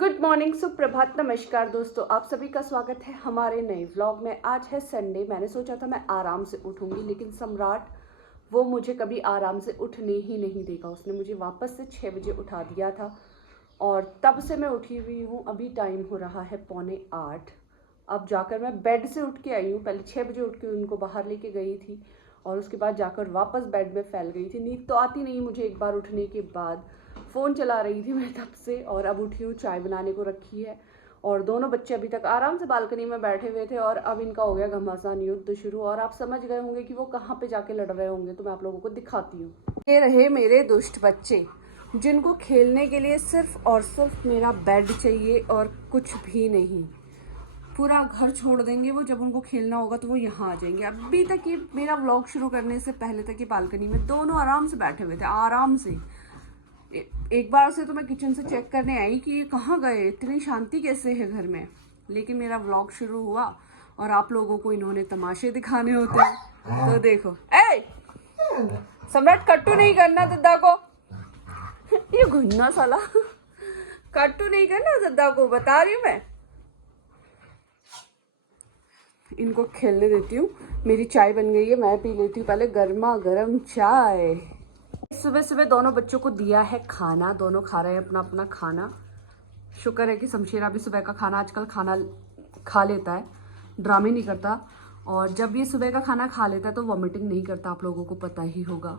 Good morning, सुप्रभात, नमस्कार दोस्तों, आप सभी का स्वागत है हमारे नए व्लॉग में। आज है संडे। मैंने सोचा था मैं आराम से उठूंगी, लेकिन सम्राट वो मुझे कभी आराम से उठने ही नहीं देगा। उसने मुझे वापस से 6 बजे उठा दिया था और तब से मैं उठी हुई हूँ। अभी टाइम हो रहा है 7:45। अब जाकर मैं बेड से उठ के आई हूँ। पहले 6 बजे उठ के उनको बाहर लेके गई थी और उसके बाद जाकर वापस बेड में फैल गई थी। नींद तो आती नहीं मुझे एक बार उठने के बाद। फ़ोन चला रही थी मैं तब से और अब उठी हूँ, चाय बनाने को रखी है। और दोनों बच्चे अभी तक आराम से बालकनी में बैठे हुए थे और अब इनका हो गया घमासान युद्ध शुरू। और आप समझ गए होंगे कि वो कहाँ पे जाके लड़ रहे होंगे, तो मैं आप लोगों को दिखाती हूँ। ये रहे मेरे दुष्ट बच्चे, जिनको खेलने के लिए सिर्फ और सिर्फ मेरा बेड चाहिए और कुछ भी नहीं। पूरा घर छोड़ देंगे वो, जब उनको खेलना होगा तो वो यहाँ आ जाएंगे। अभी तक ये मेरा व्लॉग शुरू करने से पहले तक ये बालकनी में दोनों आराम से बैठे हुए थे, आराम से। एक बार से तो मैं किचन से चेक करने आई कि ये कहाँ गए, इतनी शांति कैसे है घर में। लेकिन मेरा व्लॉग शुरू हुआ और आप लोगों को इन्होंने तमाशे दिखाने होते हैं, तो देखो। ए सम्राट, कट्टू नहीं करना दद्दा को। ये घुन्ना साला, कट्टू नहीं करना दद्दा को, बता रही हूँ मैं। इनको खेलने देती हूँ। मेरी चाय बन गई है, मैं पी लेती हूँ पहले गर्मा गर्म चाय। सुबह सुबह दोनों बच्चों को दिया है खाना, दोनों खा रहे हैं अपना अपना खाना। शुक्र है कि शमशेरा भी सुबह का खाना आजकल खाना खा लेता है, ड्रामे नहीं करता। और जब ये सुबह का खाना खा लेता है तो वॉमिटिंग नहीं करता, आप लोगों को पता ही होगा।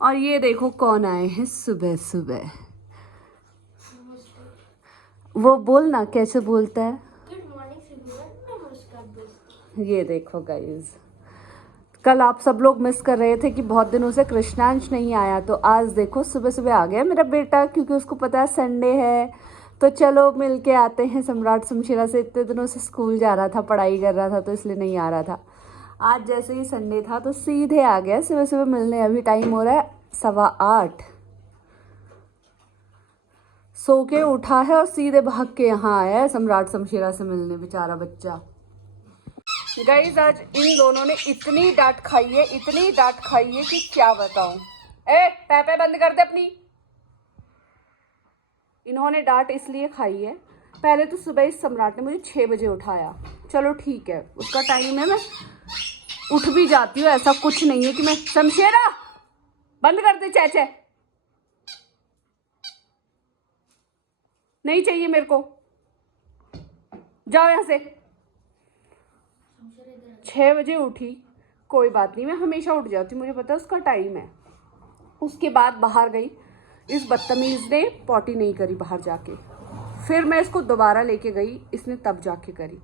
और ये देखो कौन आए हैं सुबह सुबह। वो बोलना कैसे बोलता है। ये देखो गाइज, कल आप सब लोग मिस कर रहे थे कि बहुत दिनों से कृष्णांश नहीं आया, तो आज देखो सुबह सुबह आ गया मेरा बेटा, क्योंकि उसको पता है संडे है तो चलो मिल के आते हैं। सम्राट शमशेरा से इतने दिनों से स्कूल जा रहा था, पढ़ाई कर रहा था, तो इसलिए नहीं आ रहा था। आज जैसे ही संडे था तो सीधे आ गया सुबह सुबह मिलने। अभी टाइम हो रहा है 8:15। सो के उठा है और सीधे भाग के यहाँ आया है सम्राट शमशेरा से मिलने, बेचारा बच्चा। गाइस, आज इन दोनों ने इतनी डांट खाई है, इतनी डांट खाई है कि क्या बताऊं। ए पैपे बंद कर दे अपनी। इन्होंने डांट इसलिए खाई है, पहले तो सुबह इस सम्राट ने मुझे 6 बजे उठाया। चलो ठीक है, उसका टाइम है, मैं उठ भी जाती हूँ, ऐसा कुछ नहीं है कि मैं। शमशेरा बंद कर दे, चैचे नहीं चाहिए मेरे को, जाओ यहाँ से। 6 बजे उठी, कोई बात नहीं, मैं हमेशा उठ जाती हूँ, मुझे पता है उसका टाइम है। उसके बाद बाहर गई, इस बदतमीज़ ने पॉटी नहीं करी बाहर जाके। फिर मैं इसको दोबारा लेके गई, इसने तब जाके करी।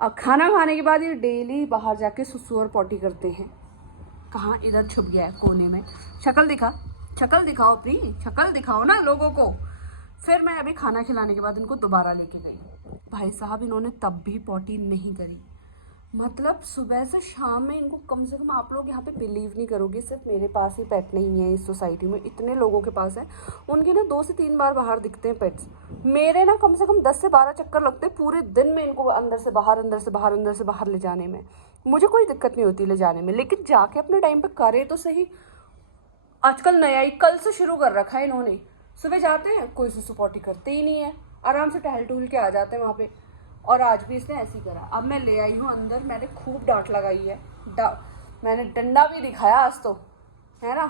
अब खाना खाने के बाद ये डेली बाहर जाके सुसु और पॉटी करते हैं। कहाँ इधर छुप गया है कोने में। शक्ल दिखा, शक्ल दिखाओ अपनी, शक्ल दिखाओ ना लोगों को। फिर मैं अभी खाना खिलाने के बाद इनको दोबारा लेके गई। भाई साहब, इन्होंने तब भी पॉटी नहीं करी। मतलब सुबह से शाम में इनको कम से कम, आप लोग यहाँ पे बिलीव नहीं करोगे, सिर्फ मेरे पास ही पेट नहीं है इस सोसाइटी में, इतने लोगों के पास है। उनके ना 2 से 3 बार बाहर दिखते हैं पेट्स। मेरे ना कम से कम 10 से 12 चक्कर लगते हैं पूरे दिन में इनको अंदर से बाहर, अंदर से बाहर, अंदर से बाहर ले जाने में। मुझे कोई दिक्कत नहीं होती ले जाने में, लेकिन जाके अपने टाइम पर करे तो सही। आजकल नया ही कल से शुरू कर रखा है इन्होंने। सुबह जाते हैं, कोई सुसु पॉटी करते ही नहीं है, आराम से टहल टहल के आ जाते हैं वहाँ पे। और आज भी इसने ऐसे ही करा। अब मैं ले आई हूँ अंदर, मैंने खूब डांट लगाई है, मैंने डंडा भी दिखाया आज तो, है ना।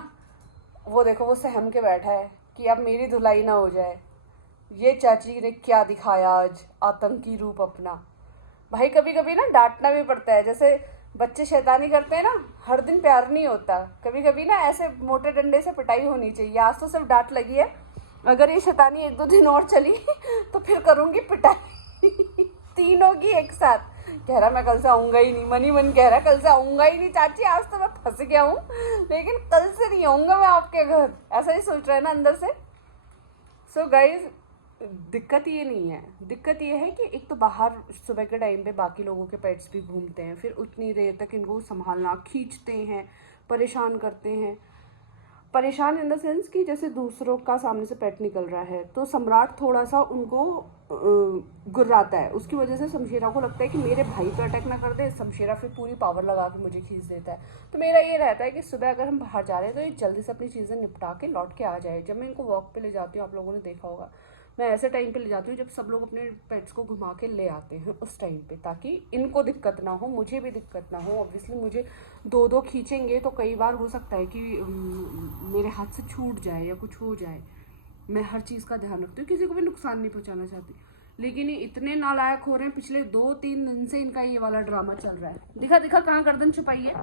वो देखो, वो सहम के बैठा है कि अब मेरी धुलाई ना हो जाए। ये चाची ने क्या दिखाया आज, आतंकी रूप अपना। भाई कभी कभी ना डांटना भी पड़ता है, जैसे बच्चे शैतानी करते हैं ना, हर दिन प्यार नहीं होता, कभी कभी ना ऐसे मोटे डंडे से पिटाई होनी चाहिए। आज तो सिर्फ डांट लगी है, अगर ये शैतानी 1-2 दिन और चली तो फिर करूँगी पिटाई तीनों की एक साथ। कह रहा मैं कल से आऊँगा ही नहीं, मनी मन कह रहा कल से आऊँगा ही नहीं। चाची आज तो मैं फंस गया हूँ, लेकिन कल से नहीं आऊँगा मैं आपके घर, ऐसा ही सोच रहा है ना अंदर से। सो गाइज, दिक्कत ये नहीं है, दिक्कत ये है कि एक तो बाहर सुबह के टाइम पे बाकी लोगों के पेट्स भी घूमते हैं, फिर उतनी देर तक इनको संभालना, खींचते हैं, परेशान करते हैं। परेशान इन द सेंस कि जैसे दूसरों का सामने से पेट निकल रहा है तो सम्राट थोड़ा सा उनको गुर्राता है। उसकी वजह से शमशेरा को लगता है कि मेरे भाई पे अटैक ना कर दे। शमशेरा फिर पूरी पावर लगा के मुझे खींच देता है। तो मेरा ये रहता है कि सुबह अगर हम बाहर जा रहे हैं तो ये जल्दी से अपनी चीज़ें निपटा के लौट के आ जाए। जब मैं इनको वॉक पे ले जाती हूँ, आप लोगों ने देखा होगा, मैं ऐसे टाइम पे ले जाती हूँ जब सब लोग अपने पेट्स को घुमा के ले आते हैं उस टाइम पे, ताकि इनको दिक्कत ना हो, मुझे भी दिक्कत ना हो। ऑब्वियसली मुझे दो दो खींचेंगे तो कई बार हो सकता है कि मेरे हाथ से छूट जाए या कुछ हो जाए। मैं हर चीज़ का ध्यान रखती हूँ, किसी को भी नुकसान नहीं पहुँचाना चाहती। लेकिन ये इतने नालायक हो रहे हैं, पिछले 2-3 दिन से इनका ये वाला ड्रामा चल रहा है। दिखा दिखा कहाँ गर्दन छुपाई है,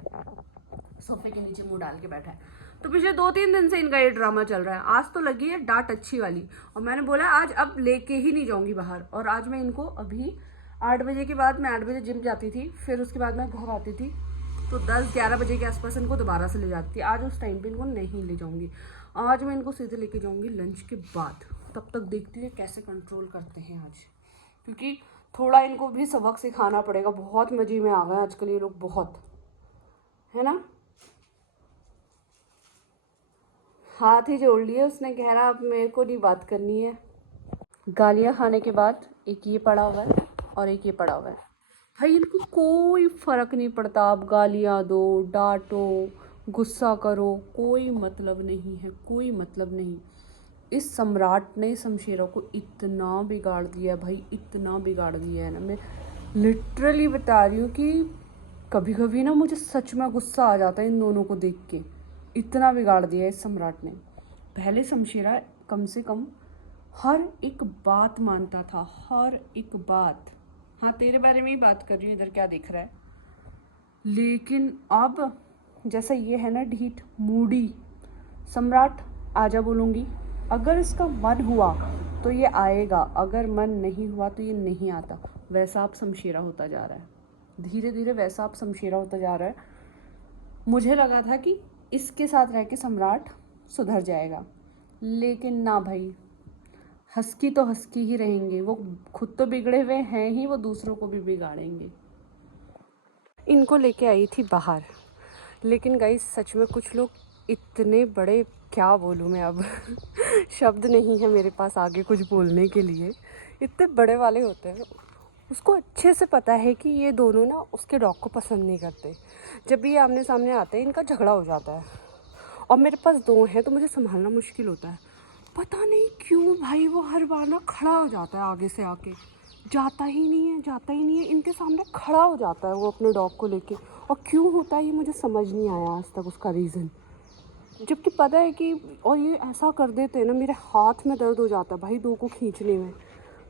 सोफे के नीचे मुंह डाल के बैठा है। तो पिछले 2-3 दिन से इनका ये ड्रामा चल रहा है। आज तो लगी है डांट अच्छी वाली, और मैंने बोला आज अब लेके ही नहीं जाऊंगी बाहर। और आज मैं इनको अभी 8 बजे के बाद, मैं 8 बजे जिम जाती थी, फिर उसके बाद मैं घर आती थी, तो 10-11 बजे के आसपास इनको दोबारा से ले जाती थी। आज उस टाइम पे इनको नहीं ले जाऊंगी, आज मैं इनको सीधे लेके जाऊंगी लंच के बाद। तब तक देखती है कैसे कंट्रोल करते हैं आज, क्योंकि थोड़ा इनको भी सबक सिखाना पड़ेगा। बहुत मजे में आ गए आजकल ये लोग, बहुत, है ना। हाथ ही जोड़ लिए उसने, कह रहा अब मेरे को नहीं बात करनी है। गालियाँ खाने के बाद एक ये पड़ा हुआ है और एक ये पड़ा हुआ है। भाई इनको कोई फर्क नहीं पड़ता, आप गालियाँ दो, डांटो, गुस्सा करो, कोई मतलब नहीं है, कोई मतलब नहीं। इस सम्राट ने शमशेरों को इतना बिगाड़ दिया है भाई, इतना बिगाड़ दिया है ना, मैं लिटरली बता रही हूँ कि कभी कभी ना मुझे सच में गुस्सा आ जाता है इन दोनों को देख के। इतना बिगाड़ दिया है इस सम्राट ने। पहले शमशेरा कम से कम हर एक बात मानता था, हर एक बात। हाँ तेरे बारे में ही बात कर रही हूँ, इधर क्या दिख रहा है। लेकिन अब जैसा ये है ना ढीठ मूडी, सम्राट आजा बोलूँगी, अगर इसका मन हुआ तो ये आएगा, अगर मन नहीं हुआ तो ये नहीं आता। वैसा आप शमशेरा होता जा रहा है, धीरे धीरे वैसा आप शमशेरा होता जा रहा है। मुझे लगा था कि इसके साथ रह के सम्राट सुधर जाएगा, लेकिन ना भाई, हस्की तो हस्की ही रहेंगे। वो खुद तो बिगड़े हुए हैं ही, वो दूसरों को भी बिगाड़ेंगे। इनको लेके आई थी बाहर, लेकिन गाइस सच में कुछ लोग इतने बड़े, क्या बोलूँ मैं अब शब्द नहीं है मेरे पास आगे कुछ बोलने के लिए, इतने बड़े वाले होते हैं। उसको अच्छे से पता है कि ये दोनों ना उसके डॉग को पसंद नहीं करते। जब भी ये आमने सामने आते हैं इनका झगड़ा हो जाता है, और मेरे पास 2 हैं तो मुझे संभालना मुश्किल होता है। पता नहीं क्यों भाई वो हर बार ना खड़ा हो जाता है आगे से आके, जाता ही नहीं है, जाता ही नहीं है, इनके सामने खड़ा हो जाता है वो अपने डॉग को लेके। और क्यों होता है ये मुझे समझ नहीं आया आज तक उसका रीज़न, जबकि पता है कि, और ये ऐसा कर देते हैं ना, मेरे हाथ में दर्द हो जाता है भाई 2 को खींचने में।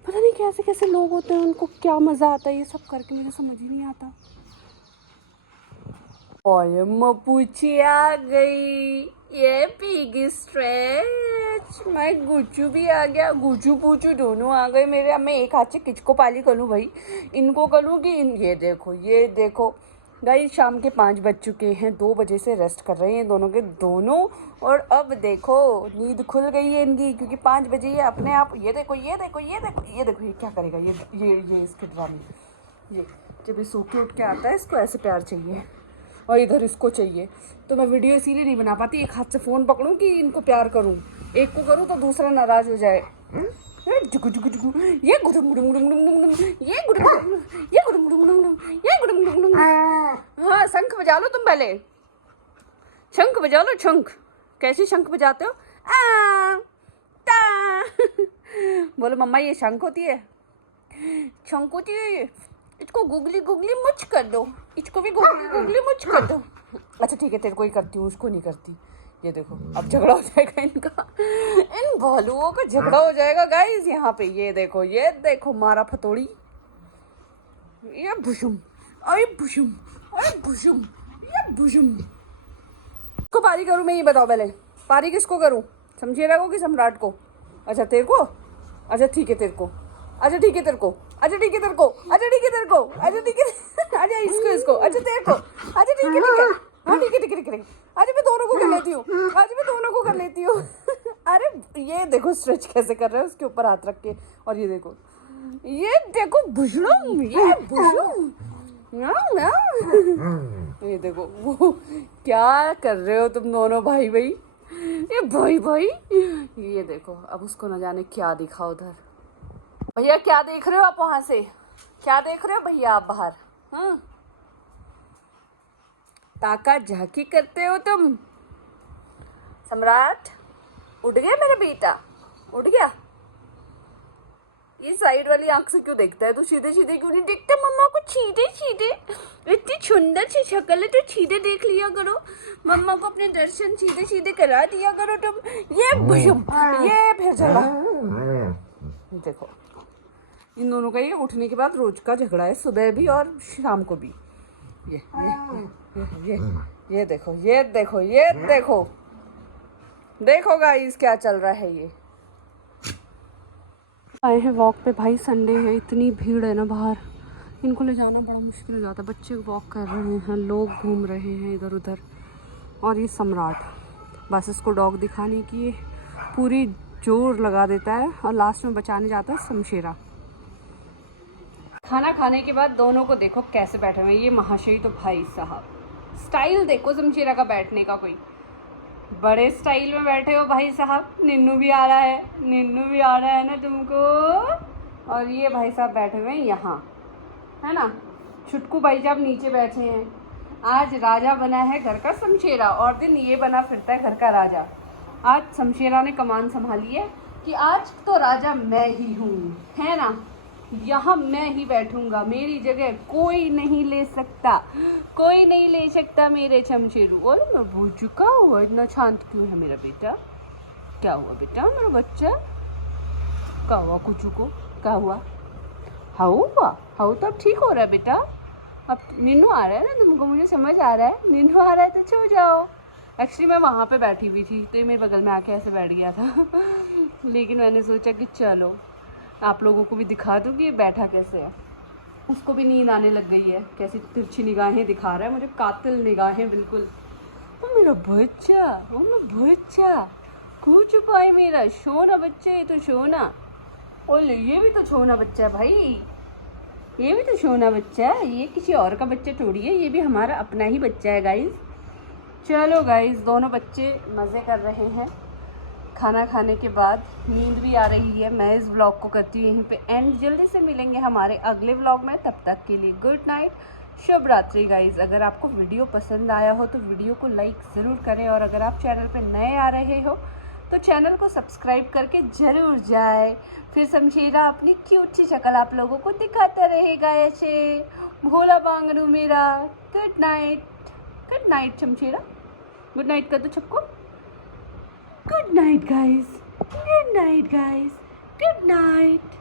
पता नहीं कैसे कैसे लोग होते हैं, उनको क्या मज़ा आता है ये सब करके, मुझे समझ ही नहीं आता। और मपूची आ गई, ये पिगी स्ट्रेच, मैं गुचू भी आ गया, गुचू पूचू दोनों आ गए मेरे। अब मैं एक हाथ से किसको पाली करूँ भाई, इनको करूँ कि ये देखो, ये देखो गाइस, शाम के 5 बज चुके हैं, 2 बजे से रेस्ट कर रहे हैं दोनों के दोनों। और अब देखो नींद खुल गई है इनकी, क्योंकि 5 बजे ये अपने आप, ये देखो ये देखो ये देखो ये देखो, ये क्या करेगा, ये इसके ड्रामे। ये जब ये सो के उठ के आता है इसको ऐसे प्यार चाहिए, और इधर इसको चाहिए। तो मैं वीडियो इसीलिए नहीं बना पाती, एक हाथ से फ़ोन पकड़ूं कि इनको प्यार करूं, एक को करूं तो दूसरा नाराज़ हो जाए। जुगु जुगु जुगु, ये गुडुम गुडुम गुडुम गुडुम गुडुम, ये गुडुम गुडुम, ये गुडुम गुडुम गुडुम, ये गुडुम गुडुम गुडुम। हाँ शंख बजा लो तुम, पहले शंख बजा लो, शंख। कैसे शंख बजाते हो? आ ता बोलो मम्मा, ये शंख होती है, शंख होती है। इसको गुगली गुगली मुच कर दो, इसको भी गुगली गुगली मुच कर दो। अच्छा ठीक है, तेरे को ही करती हूँ, उसको नहीं करती। ये देखो अब झगड़ा हो जाएगा इनका, इन भालुओं का झगड़ा हो जाएगा गाइस यहाँ पे। ये देखो मारा फतोड़ी, ये भुशुम, अरे भुशुम, अरे भुशुम, ये भुशुम। किसको पारी करूँ मैं, ये बताओ पहले, पारी किसको करूँ, शमशेरा को कि सम्राट को? अच्छा तेरे को, अच्छा ठीक है तेरे को, अच्छा ठीक है तेरे को, अच्छा ठीक है तेरे को, अच्छा ठीक है तेरे को, अच्छा ठीक है, अच्छा इसको, अच्छा तेरे को, अच्छा ठीक है, हाँ ठीक है, आज मैं दोनों को कर लेती हूँ, आज मैं दोनों को कर लेती हूँ। अरे ये देखो स्ट्रेच कैसे कर रहे हो उसके ऊपर हाथ रख के, और ये देखो भुशुम, ये भुशुम, ये देखो वो क्या कर रहे हो तुम दोनों भाई, ये भाई। ये देखो अब उसको न जाने क्या दिखा उधर। भैया क्या देख रहे हो आप वहां से, क्या देख रहे हो भैया आप बाहर? हाँ ताका झांकी करते हो तुम। सम्राट उठ गया मेरा बेटा, उठ गया। ये साइड वाली आंख से क्यों देखता है? तू सीधे सीधे क्यों नहीं देखता? मम्मा को सीधे सीधे, इतनी सुंदर सी शक्ल है तो सीधे देख लिया करो। मम्मा को अपने दर्शन सीधे सीधे करा दिया करो तुम। ये बुशुम, ये फिर चला। देखो इन दोनों का ये उठने के बाद रोज का झगड़ा है, सुबह भी और शाम को भी। ये देखो, ये देखो, ये देखो, देखो गाइस क्या चल रहा है। ये आए हैं वॉक पे भाई, संडे है, इतनी भीड़ है ना बाहर, इनको ले जाना बड़ा मुश्किल हो जाता है। बच्चे वॉक कर रहे हैं, लोग घूम रहे हैं इधर उधर, और ये सम्राट बस इसको डॉग दिखाने की पूरी जोर लगा देता है और लास्ट में बचाने जाता है शमशेरा। खाना खाने के बाद दोनों को देखो कैसे बैठे हुए हैं। ये महाशय तो भाई साहब, स्टाइल देखो शमशेरा का बैठने का, कोई बड़े स्टाइल में बैठे हो भाई साहब। निन्नू भी आ रहा है, निन्नू भी आ रहा है ना तुमको। और ये भाई साहब बैठे हुए हैं यहाँ, है ना। छुटकू भाई साहब नीचे बैठे हैं। आज राजा बना है घर का शमशेरा, और दिन ये बना फिरता है घर का राजा। आज शमशेरा ने कमान संभाली है कि आज तो राजा मैं ही हूँ, है ना। यहाँ मैं ही बैठूंगा, मेरी जगह कोई नहीं ले सकता, कोई नहीं ले सकता मेरे शमशेरू। और मैं भूल चुका हुआ, इतना शांत क्यों है मेरा बेटा? क्या हुआ बेटा मेरा बच्चा? क्या हुआ कुचू को? क्या हुआ? हाउ तो अब ठीक हो रहा है बेटा। अब निन्नू आ रहा है ना तुमको, मुझे समझ आ रहा है। निन्नू आ रहा है तो छो जाओ। एक्चुअली मैं वहाँ पे बैठी हुई थी तो ये मेरे बगल में आके ऐसे बैठ गया था लेकिन मैंने सोचा कि चलो आप लोगों को भी दिखा दूँ कि ये बैठा कैसे है। उसको भी नींद आने लग गई है, कैसी तिरछी निगाहें दिखा रहा है मुझे, कातिल निगाहें बिल्कुल। ओ मेरा बच्चा, ओ मेरा बच्चा, कूद चुका है मेरा सोना बच्चा। ये तो सोना, ओ ये भी तो सोना बच्चा है भाई, ये भी तो सोना बच्चा है। ये किसी और का बच्चा थोड़ी है, ये भी हमारा अपना ही बच्चा है गाइस। चलो गाइस, दोनों बच्चे मज़े कर रहे हैं। खाना खाने के बाद नींद भी आ रही है। मैं इस व्लॉग को करती हूँ यहीं पे एंड। जल्दी से मिलेंगे हमारे अगले व्लॉग में, तब तक के लिए गुड नाइट, शुभ रात्रि गाइस। अगर आपको वीडियो पसंद आया हो तो वीडियो को लाइक ज़रूर करें, और अगर आप चैनल पे नए आ रहे हो तो चैनल को सब्सक्राइब करके ज़रूर जाए। फिर शमशेरा अपनी क्यूट सी शक्ल आप लोगों को दिखाता रहेगा ऐसे, भोला बांगड़ू मेरा। Good night Shamshera, good night कर दो सबको। Good night guys, good night guys, good night.